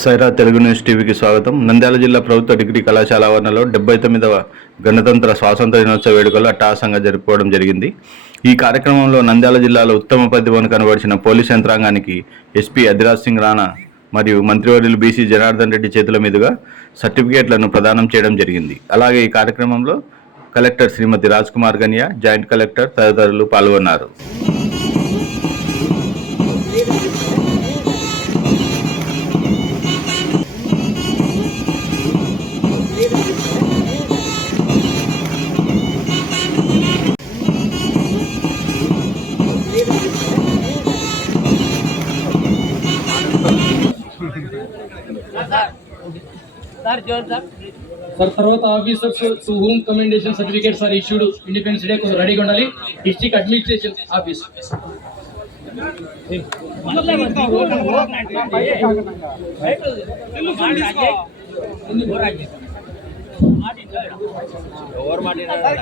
Sye Raa Telugu news టీవీకి స్వాగతం. నంద్యాల జిల్లా ప్రభుత్వ డిగ్రీ కళాశాల ఆవరణలో 79వ గణతంత్ర స్వాతంత్ర దినోత్సవ వేడుకలు అట్టహాసంగా జరుపుకోవడం జరిగింది. ఈ కార్యక్రమంలో నంద్యాల జిల్లాలో ఉత్తమ ప్రతిభను కనబరిచిన పోలీస్ యంత్రాంగానికి ఎస్పీ అధిరాజ్ సింగ్ రాణా మరియు మంత్రివర్యులు బీసీ జనార్దన్ రెడ్డి చేతుల మీదుగా సర్టిఫికేట్లను ప్రదానం చేయడం జరిగింది. అలాగే ఈ కార్యక్రమంలో collector Shrimati Raj Kumar Ganiya, joint collector తదితరులు పాల్గొన్నారు. सर తర్వాత officers to whom commendation certificates are issued independence day కొంచెం రెడీగా ఉండాలి. డిస్ట్రిక్ట్ అడ్మినిస్ట్రేషన్ ఆఫీస్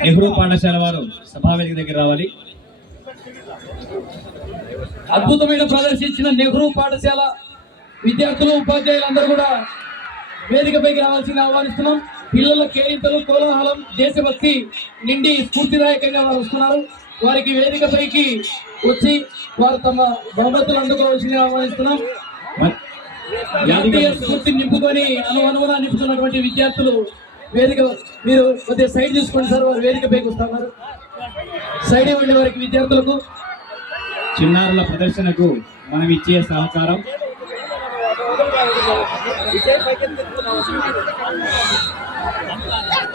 నెహ్రూ పాఠశాల వారు సభావేదిక దగ్గర రావాలి. అద్భుతమైన ప్రదర్శించిన నెహ్రూ పాఠశాల విద్యార్థులు ఉపాధ్యాయులందరూ కూడా వేదికపైకి రావాల్సింది ఆహ్వానిస్తున్నాం. పిల్లల కేరింతలు, కోలాహలం, దేశభక్తి నిండి స్ఫూర్తిదాయకంగా వారు వస్తున్నారు. వారికి వేదికపైకి వచ్చి వారు తమ బహుమతులు అందుకోవాల్సింది ఆహ్వానిస్తున్నాం. జాతీయ స్ఫూర్తి నింపుకొని అనుగుణంగా నింపుతున్నటువంటి విద్యార్థులు వేదిక మీరు కొద్దిగా సైడ్ చూసుకోండి సార్. వారు వేదికపైకి వస్తున్నారు. సైడ్ ఇవ్వండి వారికి విద్యార్థులకు. చిన్నారుల ప్రదర్శనకు మనం ఇచ్చే సహకారం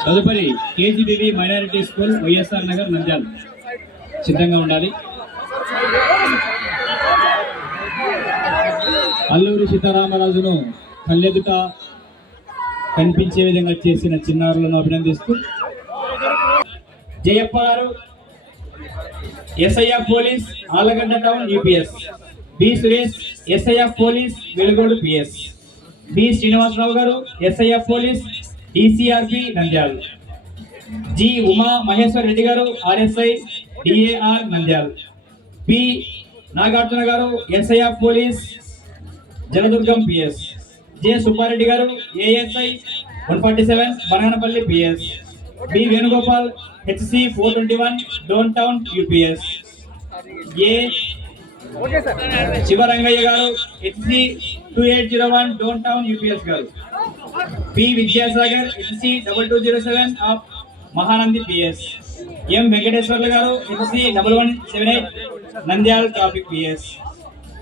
తదుపరి KGBV minority school, YSR Nagar, Nandyal సిద్ధంగా ఉండాలి. అల్లూరి సీతారామరాజును కళ్ళెదుట కనిపించే విధంగా చేసిన చిన్నారులను అభినందిస్తూ Jayappa garu, SI of police, Allagadda town UPS. B Suresh, SI of police, Velugodu PS. B Srinivasarao garu, SI of police, DCRP, Nandyal. G Uma Maheshwar Reddy garu, RSI, DAR, Nandyal. P Nagarjuna garu, SI of police, Jaladurgam PS. J Subbareddy garu, ASI 147, Banaganapalli PS. B Venugopal, HC 421, Dhone town UPS. A Sivarangaiah garu, HC 2801, Dhone town UPS garu. P Vidyasagar, HC 2207 of Mahanandi PS. M Venkateswarlu గారు, HC 1178, Nandyal traffic PS.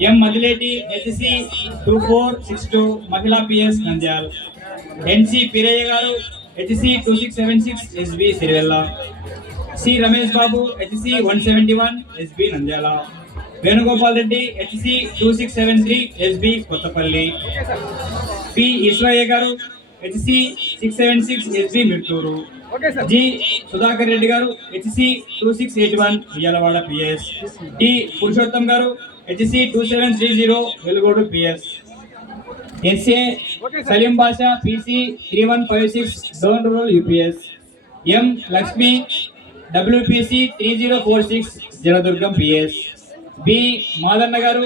M Madileti, HC 2462, Mahila PS, Nandyal. NC Pirayya garu, HC 2676, SB Sirivella. C Ramesh Babu, HC 171, SB Nandyal. Venugopal Reddy, HC 2673, SB Kothapalli. P Eshwaraiah garu, HC 676, SB Mirthuru. G Sudhakar Reddy garu, HC 2681, Vijayawada PS. T Purushottam garu, HC 2730, Velugodu PS. SA Saleem Basha, PC 3156, Dhone rural UPS. M Lakshmi, WPC 3046, Jaladurgam PS. B Madanna గారు,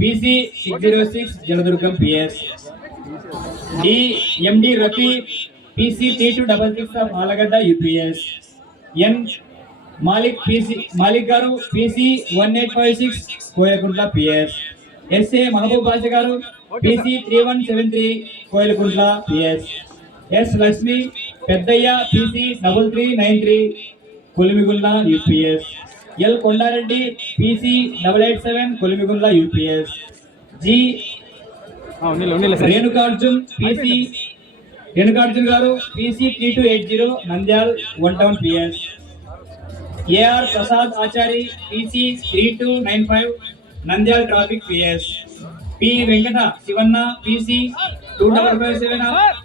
PC 606, Jaladurgam PS. D MD Rafi, PC 3266, Allagadda UPS. N Malik garu, PC 1856, Koilkuntla PS. SA Mahaboob Basha garu, PC 3173, Koilkuntla PS. S Lakshmi Peddaiah, PC 3393, Kolimigundla UPS. L Kondareddy, PC 887, Kolimigundla UPS. G Renukarjun, Renukarjun garu, PC 3280, Nandyal 1 town PS. AR Prasad Achari, PC 3295, Nandyal traffic PS. P Venkata Sivanna, PC 2557,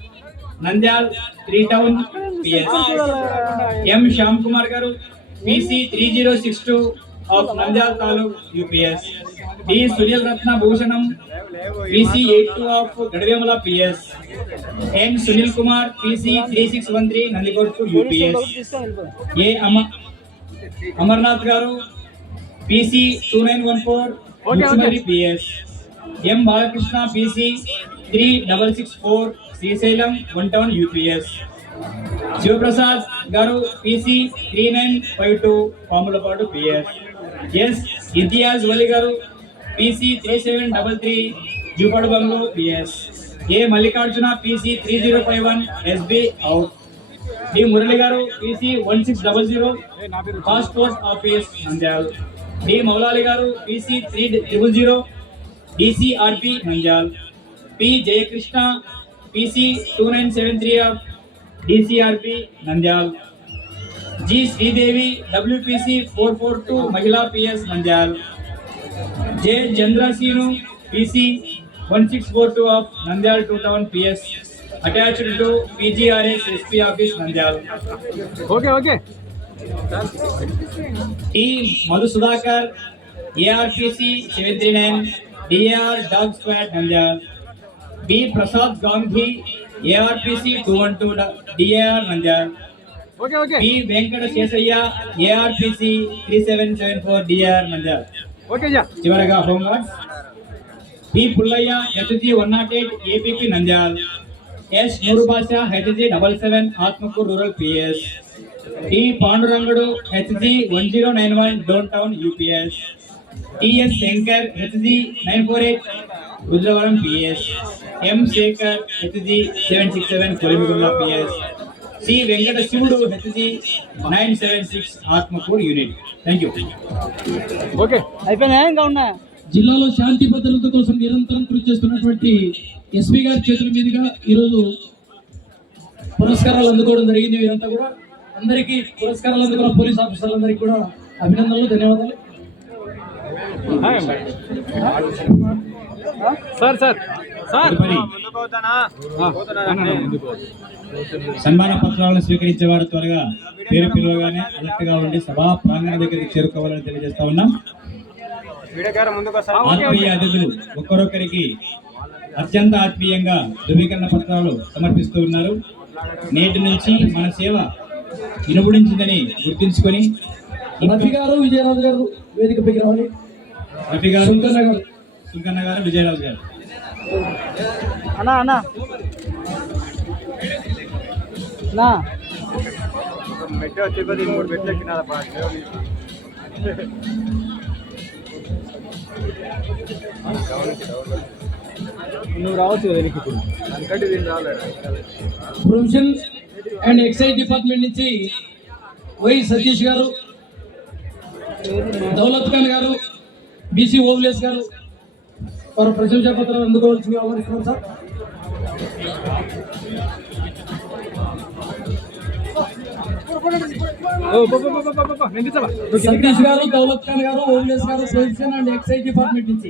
Nandyal 3 town PS. M Shyam Kumar గారు, PC 3062 of Nandyal taluk UPS. D Sunil Ratna Bhushanam, PC 82 of Gadivemula PS. N Sunil Kumar, PC 3613, Nandikotkur UPS. A Amarnath garu, PC 2914 Muxmari PS. M Balakrishna PC 3664 Srisailam 1 town UPS. Sivaprasad garu PC 3952 Pamulapadu PS. S Imtiaz Vali garu PC 3733 Jupadu Bungalow PS. A Mallikarjuna PC 3051 SB out. D Murali garu PC 1600 passport office Nandyal. D Moulali గారు PC 3000 DCRP Nandyal. P Jayakrishna PC 2973 of DCRP Nandyal. G Sridevi WPC 442 Mahila PS Nandyal. J Chandraseenu PC 1642 of Nandyal 2 town PS attached to PGRS SP office Nandyal. Okay T Madhu Sudhakar ARPC 739 DR dog squad Nandyal. B Prasad Gandhi ARPC 212 DR Nandyal. P Venkata Seshaiah ARPC 3774 DR Nandyal. చివరగా home guards P Pullaiah HG 108 APP Nandyal. S Noorbasha HG 77 Atmakur rural PS. T Pandurangudu HG 1091 Dhone town UPS. TS Shankar HG 948 Rudravaram PS. M Shekar HG 767 Kolimigundla PS. C Venkata Sivudu HG 976 Atmakur unit. Thank you. అయిపోయినా ఇంకా ఉన్నాయా? జిల్లాలో శాంతి భద్రత కోసం నిరంతరం కృషి చేస్తున్నటువంటి ఎస్పీ గారి చేతుల మీదుగా ఈరోజు పురస్కారాలు అందుకోవడం జరిగింది. వీరంతా కూడా అందరికీ పురస్కారాలు అందుకున్న పోలీస్ ఆఫీసర్లందరికీ కూడా అభినందనలు, ధన్యవాదాలు. సన్మాన పత్రాలను స్వీకరించేవారు త్వరగా పేరు పిలువగానే అలర్ట్ గా ఉండి సభా ప్రాంగణ దగ్గరికి చేరుకోవాలని తెలియజేస్తా ఉన్నాం. ఆత్మీయ అతిథులు ఒక్కొక్కరికి అత్యంత ఆత్మీయంగా ధృవీకరణ పత్రాలు సమర్పిస్తూ ఉన్నారు. నేటి నుంచి మన సేవ ఇనుబడించిందని గుర్తుంచుకొని రఫీ గారు, విజయరాజు గారు వేదికపైకి రావాలి. రఫీ గారు, సుంకన్న గారు, విజయరాజు గారు. అన్నా నువ్వు రావచ్చు ప్రొవిజన్ అండ్ ఎక్సైజ్ డిపార్ట్మెంట్ నుంచి వై సతీష్ గారు, దౌలత్ ఖాన్ గారు, బీసీ ఓవ్లేస్ గారు వారు ప్రశంసా పత్రాలు అందుకోవాల్సింది ఆహ్వానిస్తున్నాం సార్. సతీష్ గారు, దౌలత్ ఖాన్ గారు, ఓవ్లేస్ గారు, ప్రొవిజన్ అండ్ ఎక్సైజ్ డిపార్ట్మెంట్ నుంచి.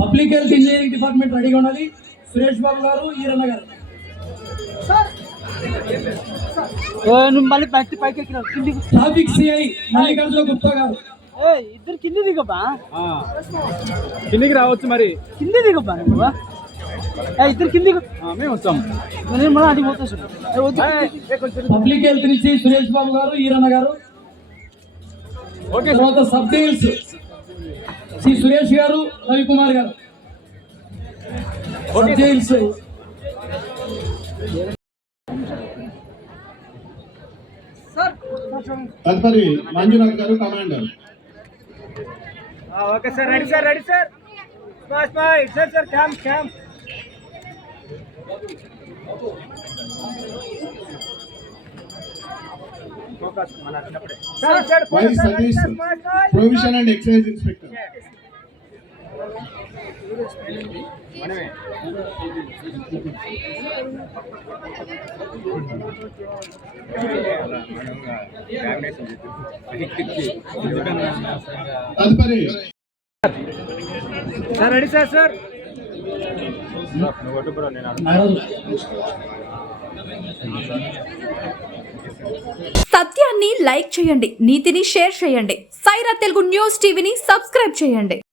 పబ్లిక్ హెల్త్ ఇంజనీరింగ్ డిపార్ట్మెంట్ రెడీగా ఉండాలి. సురేష్ బాబు గారు, ఈరన్న గారు. నువ్వు మళ్ళీ పైకి ఎక్కినావు కిందికి. ట్రాఫిక్ సిఐ మల్లికార్జున గుప్తా గారు. ఇద్దరు కింది దిగబ్బా, కిందికి రావచ్చు మరి. కింది దిగబ్బా నువ్వు. ఇద్దరు కిందికి మేము వచ్చాము. నేను మళ్ళీ అది పోతా. పబ్లిక్ హెల్త్ నుంచి సురేష్ బాబు గారు, ఈరన్న గారు. తర్వాత సబ్ జైల్స్ సి సురేష్ గారు, రవికుమార్ గారు. సబ్ జైల్స్ తదుపరి Manjunath garu, commander. Okay sir, ready sir. Sir camp. Y Satish, provision and excise inspector. తదుపరి రెడీ సార్. సత్యాన్ని లైక్ చేయండి, నీతిని షేర్ చేయండి. సైరా తెలుగు న్యూస్ టీవీని సబ్స్క్రైబ్ చేయండి.